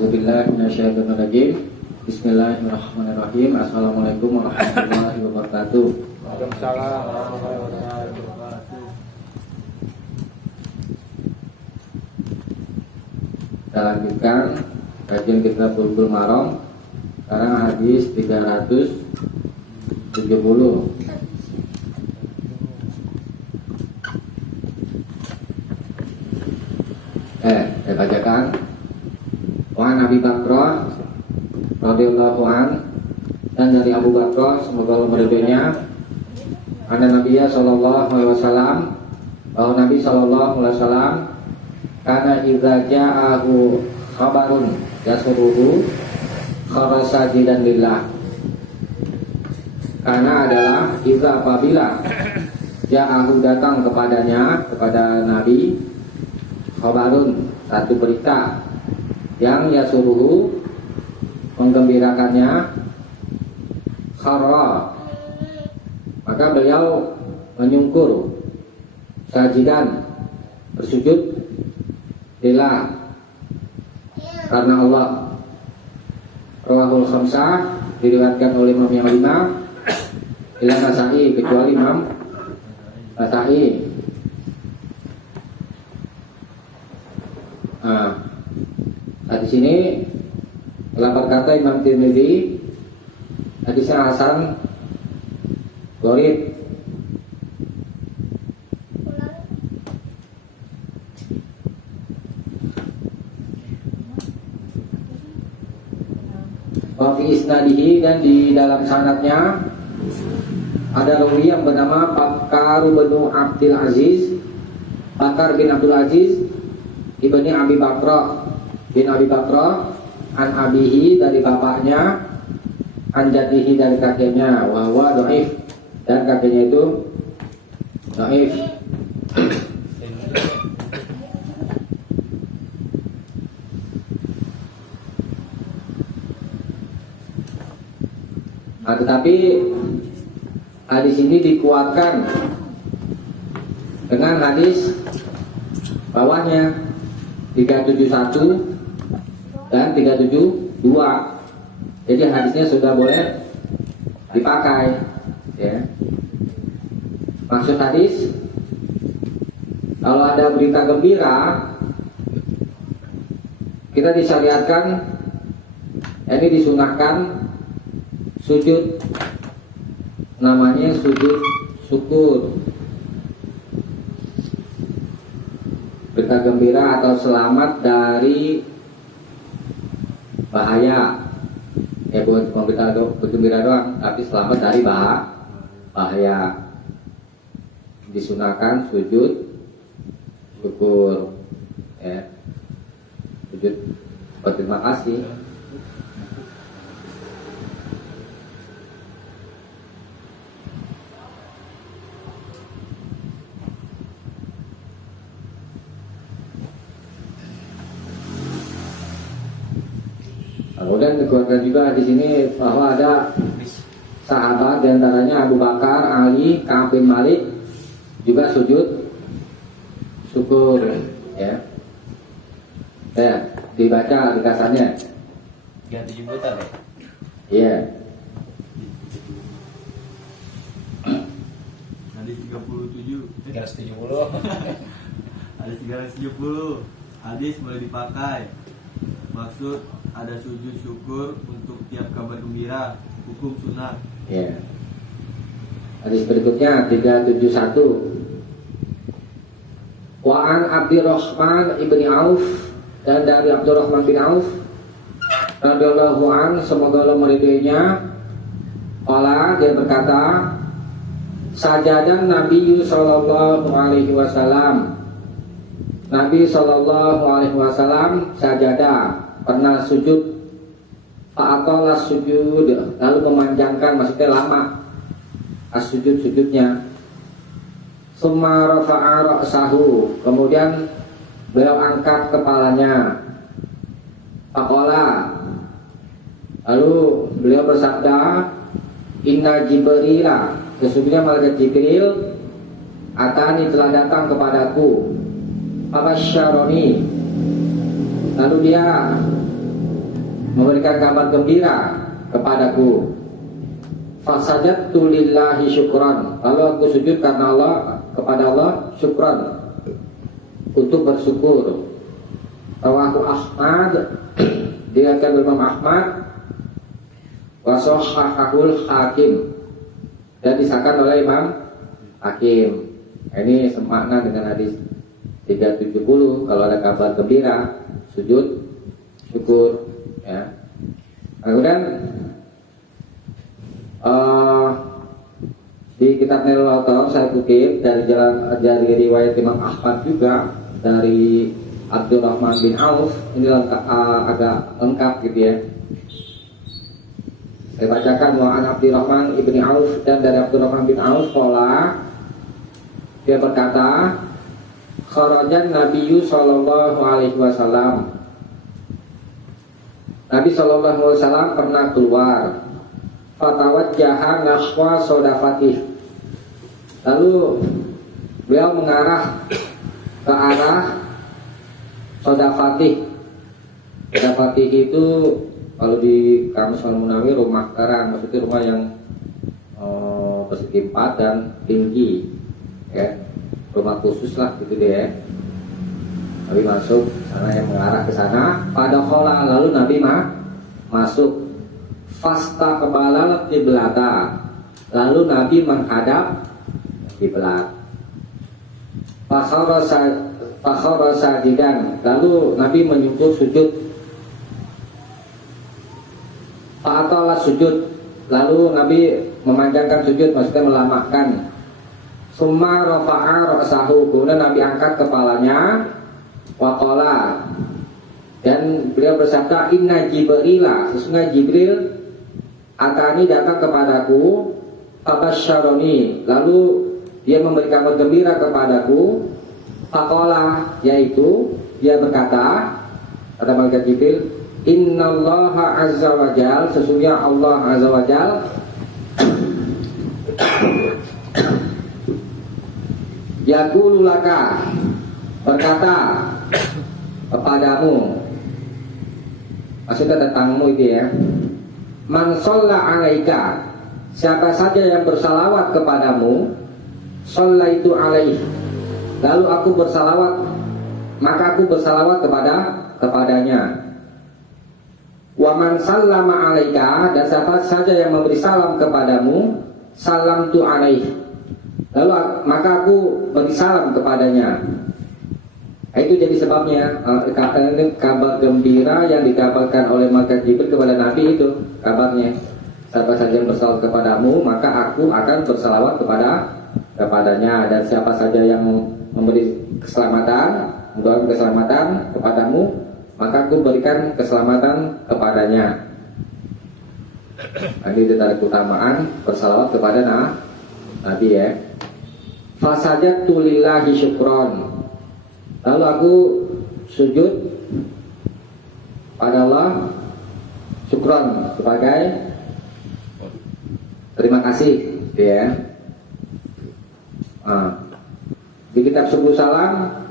A'udzubillahi minasyaitonirrajim. Bismillahirrahmanirrahim. Assalamualaikum warahmatullahi wabarakatuh. Waalaikumsalam warahmatullahi wabarakatuh. Kita lanjutkan kajian kitab Bulughul Maram. Sekarang hadis 370. Saya bacakan. Wa Nabi Bakr radhiyallahu an, dan dari Abu Bakr semoga Allah meridhoinya, ada Nabi sallallahu alaihi wasallam, bahwa Nabi sallallahu alaihi wasallam karena idza ja'ahu khabarun yasuruhu khara sajidan lillah. Karena adalah idza apabila ja'ahu datang kepadanya, kepada Nabi, khabarun satu berita yang yasuruhu menggembirakannya, khara maka beliau menyungkur, sajidan bersujud lillah karena Allah. Rawahul khamsah, diriwayatkan oleh Imam yang 5 ila Nasa'i, kecuali Imam Nasa'i. Di sini telah berkata Imam Tirmidzi, hadisnya hasan gharib. Wa fi isnadihi, dan di dalam sanadnya ada rawi yang bernama Bakar bin Abdul Aziz, Bakar bin Abdul Aziz ibni Abi Bakr bin Abi Bakr, an abihi dari bapaknya, an jadihi dari kakeknya, wa huwa dhaif, dan kakeknya itu dhaif. Tetapi hadis ini dikuatkan dengan hadis bawahnya 371 dan 372. Jadi hadisnya sudah boleh dipakai, ya. Maksud hadis, kalau ada berita gembira, kita disyariatkan, ini disunahkan sujud, namanya sujud syukur. Berita gembira atau selamat dari bahaya, bukan bergembira doang, tapi selamat dari bahaya. Disunahkan sujud syukur, ya. Sujud berterima kasih. Kemudian dikeluarkan juga di sini bahwa ada sahabat, diantaranya Abu Bakar, Ali, Ka'ab bin Malik juga sujud syukur, ya. Dibaca dikasannya. Ganti jemputan ya? Iya. Hadis 370. Hadis 370. Hadis boleh dipakai. Maksud ada sujud syukur untuk tiap kabar gembira, hukum sunat. Ya. Hadis berikutnya 371. Wa an Abdurrahman ibni Auf, dan dari Abdurrahman bin Auf radhiyallahu an, semoga Allah meridhoinya, qala, dia berkata, sajadan Nabi sallallahu alaihi wasallam, Nabi sallallahu alaihi wasallam sajada, pernah sujud, fa'aqala sujud, lalu memanjangkan, maksudnya lama sujudnya. Summa rafa'a ra'sahu, kemudian beliau angkat kepalanya. Faqala, lalu beliau bersabda, inna Jibrila, sesungguhnya malaikat Jibril, atani, telah datang kepadaku, abasyaroni, lalu dia memberikan kabar gembira kepadaku. Fasajadtu lillahi syukran, lalu aku sujud karena Allah, kepada Allah syukran, untuk bersyukur. Rawahu Ahmad, diriwayatkan Imam Ahmad, wa shahhahul Hakim, dan disahkan oleh Imam Hakim. Ini semakna dengan hadis 370, kalau ada kabar gembira sujud syukur, ya. Kemudian di kitab Nailul Awtar saya kutip dari riwayat Imam Ahmad juga dari Abdurrahman bin Auf. Ini agak lengkap gitu ya. Saya bacakan wa an Abdurrahman ibni Auf, dan dari Abdurrahman bin Auf qala, dia berkata, kharajan Nabiyyu sallallahu alaihi wasallam, Nabi sallallahu alaihi wasallam pernah keluar, fatawajjaha nahwa sodafatih, lalu beliau mengarah ke arah sodafatih. Sodafatih itu kalau di Kamus Al-Munawi rumah karang, maksudnya rumah yang persegi 4 dan tinggi, ya, rumah khusus lah gitu deh ya. Nabi masuk sana, yang mengarah ke sana. Pada khola, lalu Nabi masuk. Fasta kebalal kiblata, lalu Nabi menghadap kiblat. Fakhara sajidan, lalu Nabi menyungkur sujud. Fa'atala sujud, lalu Nabi memanjangkan sujud, maksudnya melamakan. Summa rafa'a ra'sahu, kemudian Nabi angkat kepalanya. Waqala, dan beliau bersabda, inna Jibrila, sesungguhnya Jibril atani datang kepadaku, fabasyaroni, lalu dia memberikan kabar gembira kepadaku. Faqala, yaitu dia berkata, kata malaikat Jibril, innallaha azza wa jal, sesungguhnya Allah azza wa jal yaqulu laka, berkata kepadamu, maksudnya tentangmu itu ya, man shalla alaika, siapa saja yang bersalawat kepadamu, shallaitu alaih, lalu aku bersalawat, maka aku bersalawat kepadanya. Wa man sallama alaika, dan siapa saja yang memberi salam kepadamu, salamtu alaih, lalu maka aku beri salam kepadanya. Itu jadi sebabnya kabar gembira yang dikabarkan oleh malaikat Jibril kepada Nabi itu kabarnya, siapa saja yang bersalawat kepadamu, maka aku akan bersalawat kepadanya, dan siapa saja yang memberi keselamatan, mendoakan keselamatan kepadamu, maka aku berikan keselamatan kepadanya. Ini tanda keutamaan bersalawat kepada Nabi ya. Fasajadtu lillahi syukron, lalu aku sujud pada Allah syukron, sebagai terima kasih ya. Di kitab Subul Salam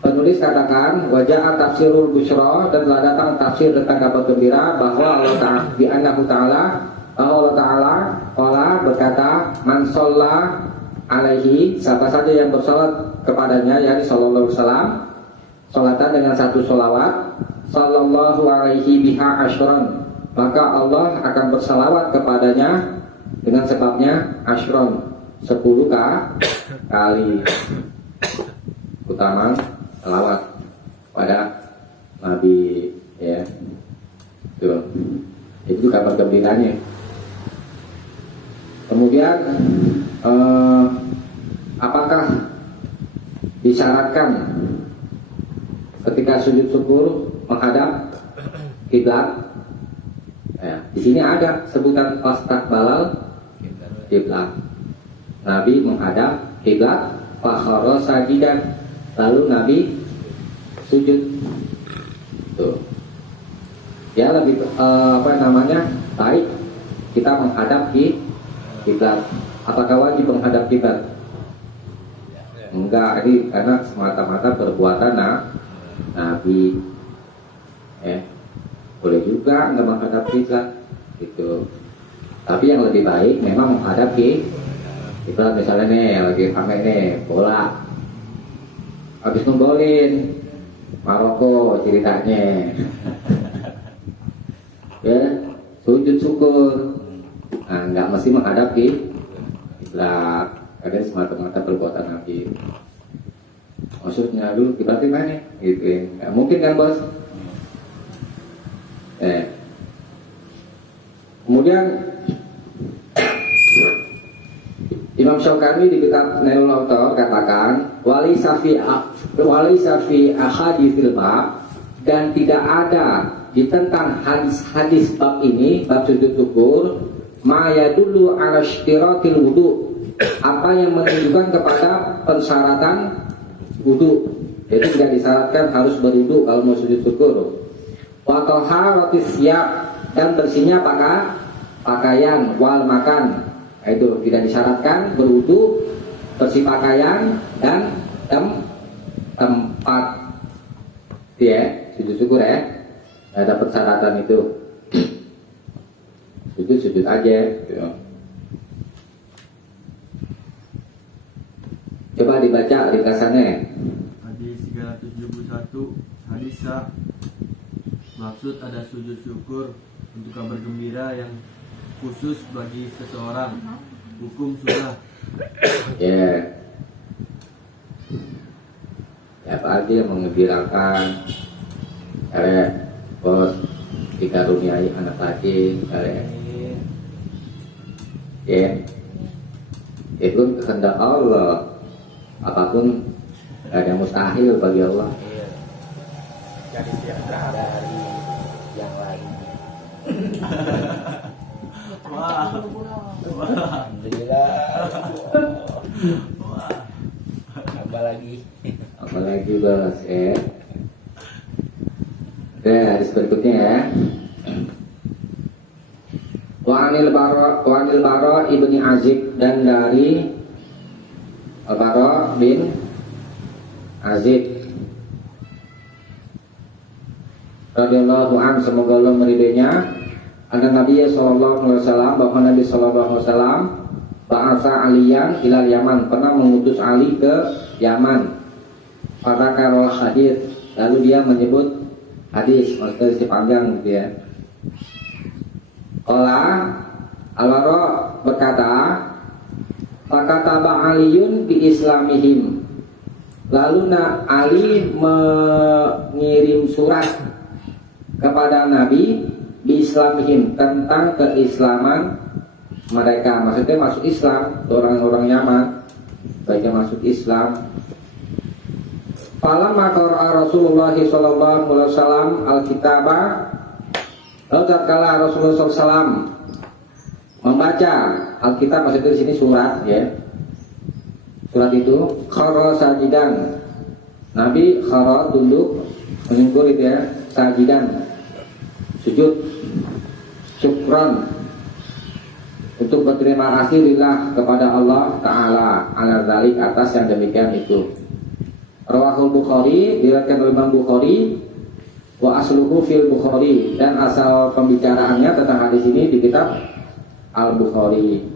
penulis katakan wajah tafsirul busyra, dan telah datang tafsir tentang kabar gembira bahwa Allah Ta'ala bi annahu ta'ala, Allah Ta'ala berkata, man sholla alaihi, siapa saja yang bersolat kepadanya, yakni sallallahu alaihi wasallam, salatan dengan satu solawat, sallallahu alaihi biha asyran, maka Allah akan bersalawat kepadanya dengan sebabnya asyran, 10 kali. Keutamaan salawat pada Nabi ya. Tuh. Itu kabar gembiranya. Kemudian apakah disyaratkan ketika sujud syukur menghadap kiblat? Ya, di sini ada sebutan fastaqbalal kiblat. Nabi menghadap kiblat, fakhara sajidan, lalu Nabi sujud. Tuh. Ya lebih baik kita menghadap kiblat. Apakah wajib menghadap kiblat? Enggak, ini karena semata-mata perbuatan Nabi. boleh juga nggak menghadap kiblat gitu. Tapi yang lebih baik memang menghadap kiblat. Misalnya nih lagi rame nih bola, habis ngembolin Maroko ceritanya, ya sujud syukur, nah nggak mesti menghadap kiblat. Kadang semata-mata perbuatan Nabi. Maksudnya dulu kiblatnya mana? Gitu ya. Nggak mungkin kan bos? Kemudian Imam Syaukani di kitab Nailul Autor katakan wali safi ahaditsil bab, dan tidak ada di tentang hadis-hadis bab ini, bab sujud syukur, ma yadullu ala ishtiratil wudu, apa yang menunjukkan kepada persyaratan wudu. Jadi tidak disyaratkan harus berwudu kalau mau sujud syukur. Wa taharatis siyab, dan bersihnya pakaian, wal makan. Itu tidak disyaratkan berwudu, bersih pakaian dan tempat. Ya, sujud syukur ya. Ada persyaratan itu. Sujud aja gitu. Coba dibaca ringkasannya. Hadis 371, hadis sah. Maksud ada sujud syukur untuk kabar gembira yang khusus bagi seseorang. Hukum sunnah. Ya. Ya apa aja yang mengembirakan. Bos dikaruniai anak laki, ya. Itu kehendak Allah. Apapun gak ada mustahil bagi Allah. Jadi tidak dari yang lainnya. Alhamdulillah. Apalagi bos ya. Oke, hadis berikutnya ya. Wa anil Bara ibni Azib, dan dari Al-Bara bin Azib radhiyallahu anhu, semoga Allah meridainya, ada Nabi sallallahu alaihi wasallam, bahwa Nabi sallallahu alaihi wasallam ba'atsa Aliyan ilal Yaman, pernah mengutus Ali ke Yaman. Pada karol hadis, lalu dia menyebut hadis, maksudnya si panjang gitu ya. Qala Al-Bara berkata, fakataba Aliyun bi islamihim, lalu Ali mengirim surat kepada Nabi bi islamihim, tentang keislaman mereka, maksudnya masuk Islam, orang-orang Yaman baiknya masuk Islam. Falamma qara'a Rasulullah sallallahu alaihi wasallam al-kitaba, lalu tatkala Rasulullah SAW membaca Alkitab, maksudnya di sini surat ya. Surat itu khara sajidan. Nabi khara tunduk menyungkur itu ya, sajidan sujud syukran, untuk berterima kasih lillah kepada Allah Ta'ala ala dzalik, atas yang demikian itu. Rawahul Bukhari, diriwayatkan oleh Imam Bukhari, wa asluhu fil Bukhari, dan asal pembicaraannya tentang hadis ini di kitab Al-Bukhari.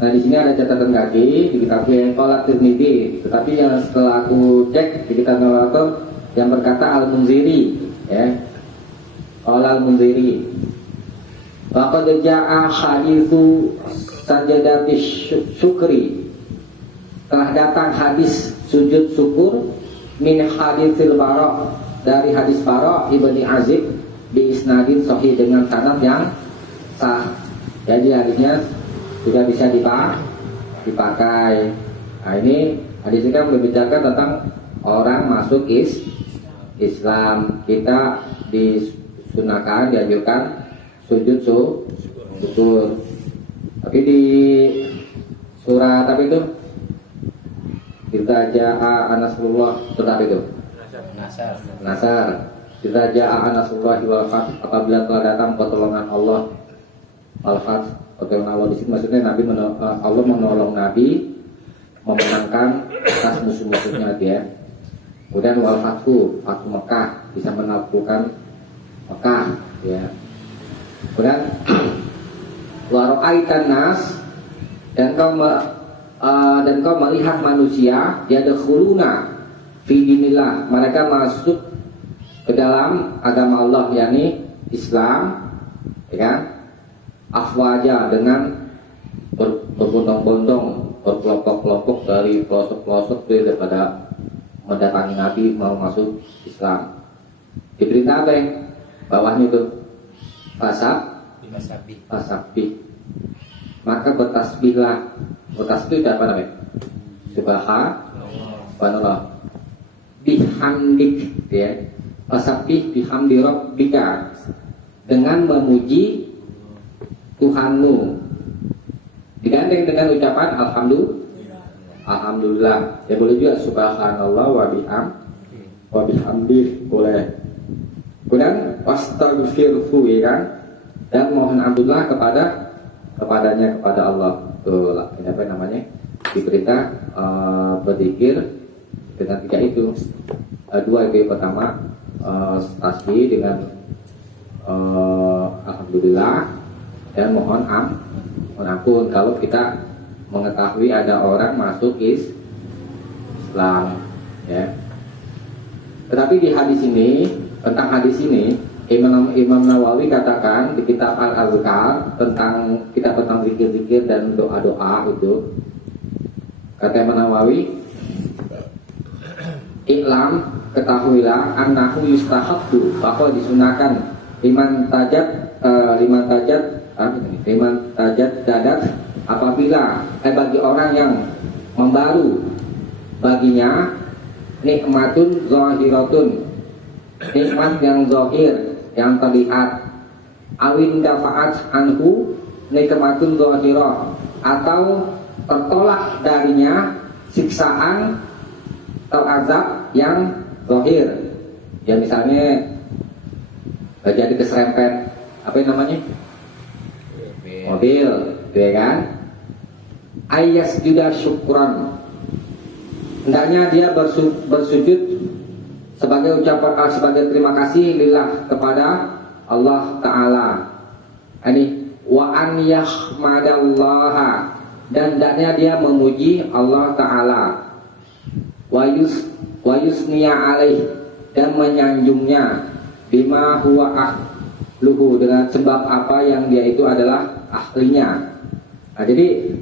Nah di sini ada catatan kaki di kitab Qala Tirmidzi, tetapi yang setelah aku cek di kitab Al-Bukhari yang berkata Al-Munziri ya. Qala Al-Munziri, laqad jaa haditsu sajadati syukri, telah datang hadis sujud syukur min haditsil Bara, dari hadis Bara ibni Azib bi isnadin sahih, dengan sanad yang sah. Jadi hadisnya sudah bisa dipakai. Nah ini hadis ini kan membicarakan tentang orang masuk Islam. Kita disunahkan, dianjurkan sujud syukur. Tapi di surat apa itu? Kita ja'a Nasrullah, surat itu Nasar. Kita ja'a Nasrullah wal fath, apabila telah datang pertolongan Allah, wal fath, pertolongan Allah. Di sini maksudnya Allah menolong Nabi memenangkan atas musuh-musuhnya dia. Kemudian wal fathu Mekah, bisa menaklukkan Mekah, ya. Kemudian wa ra'aitan nas, dan kau melihat manusia yadkhuluna fi dinillah, mereka masuk ke dalam agama Allah, yakni Islam, ya kan? Afwaja, dengan berbondong-bondong, berkelompok-kelompok dari pelosok-pelosok daripada mendatangi Nabi mau masuk Islam. Diberita apa yang bawahnya itu? Fasabih. Maka bertasbihlah. Bertasbih itu apa namanya? Subhanallah. Bihamdik, ya. Fasabih bihamdi rabbika, dengan memuji Tuhanmu. Digandeng dengan ucapan alhamdulillah. Ya boleh juga subhanallah wa bihamdih, boleh. Kemudian wastaghfirhu, ya kan? Dan mohon ampunlah kepadanya, kepada Allah. Tuh, apa namanya? Diperintah berzikir dengan 3 itu. 2 itu, pertama tasbih dengan alhamdulillah, dan mohon ampun kalau kita mengetahui ada orang masuk Islam, ya. Tetapi di hadis ini, tentang hadis ini, Imam Nawawi katakan di kitab Al-Azkar tentang zikir-zikir dan doa-doa itu, kata Imam Nawawi, "I'lam, ketahuilah, annahu yustahabbu, bahwa disunahkan liman tajad dadat, apabila bagi orang yang membaru baginya nikmatun zahiratun, nikmat yang zahir, yang terlihat, awin dafaat anhu nikmatun zahirah, atau tertolak darinya siksaan atau azab yang zahir, ya misalnya jadi keserempet apa yang namanya mobil, ya kan? Ayas juda syukran, hendaknya dia bersujud sebagai ucapan, sebagai terima kasih lillah, kepada Allah Ta'ala. Ini wa an yahmadallaha, dan hendaknya dia memuji Allah Ta'ala. Wa yusniya alaih, dan menyanjungnya, bima huwa ahluhu, dengan sebab apa yang dia itu adalah ahlinya. Nah, jadi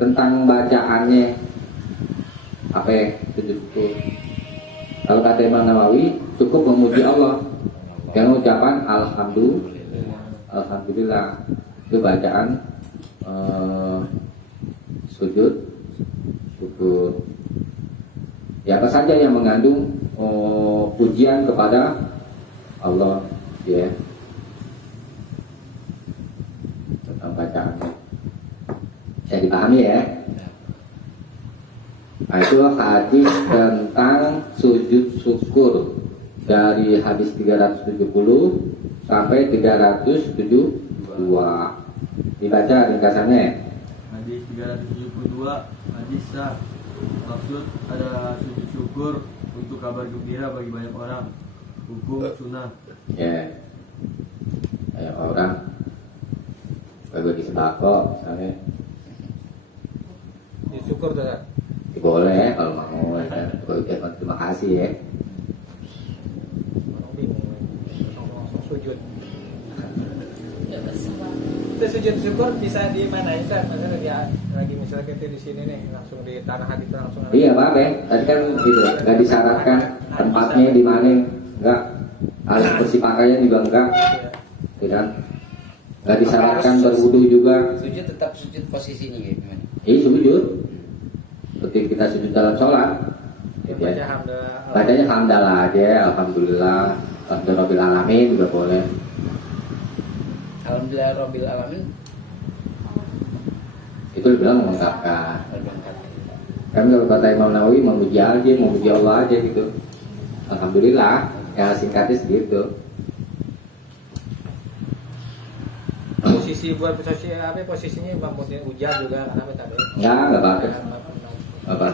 tentang bacaannya apa ya, itu kalau kata Imam Nawawi cukup memuji Allah dengan ucapan alhamdulillah, itu bacaan sujud syukur, ya apa saja yang mengandung pujian kepada Allah, ya, tentang bacaannya bisa dipahami, ya. Nah, itu hadis tentang sujud syukur dari hadis 370 sampai 372. Dibaca ringkasannya. Hadis 372, hadis sah. Maksud ada sujud syukur untuk kabar gembira bagi banyak orang. Hukum sunnah. Ya, banyak orang bagi sembako misalnya. Syukur tuh. Boleh kalau mau, ya kan? Terima kasih, ya. Orang bingung, langsung sujud. Itu sujud syukur bisa di mana itu? Misalnya dia lagi misalnya kita di sini nih, langsung di tanah hati itu langsung. Iya, Pak, ya. Tadi kan gitu, nggak disyaratkan tempatnya di mana, enggak. Alat bersih pakaian juga enggak, tidak. Nggak disyaratkan berwudu juga. Sujud tetap sujud posisinya ya, gimana? Iya, sujud. Seperti kita sujud dalam sholat, gitu ya. Bacanya hamdalah aja, alhamdulillah, alhamdulillah alamin juga boleh. Alhamdulillah Rabbil Alamin. Itu dibilang mengungkapkan. Kan kalau kata Imam Nawawi memuji aja, memuji Allah aja gitu. Alhamdulillah, ya singkatnya segitu. Posisi buat posisi apa posisinya Bang, hujan juga karena tadi. Enggak bagus. Apa?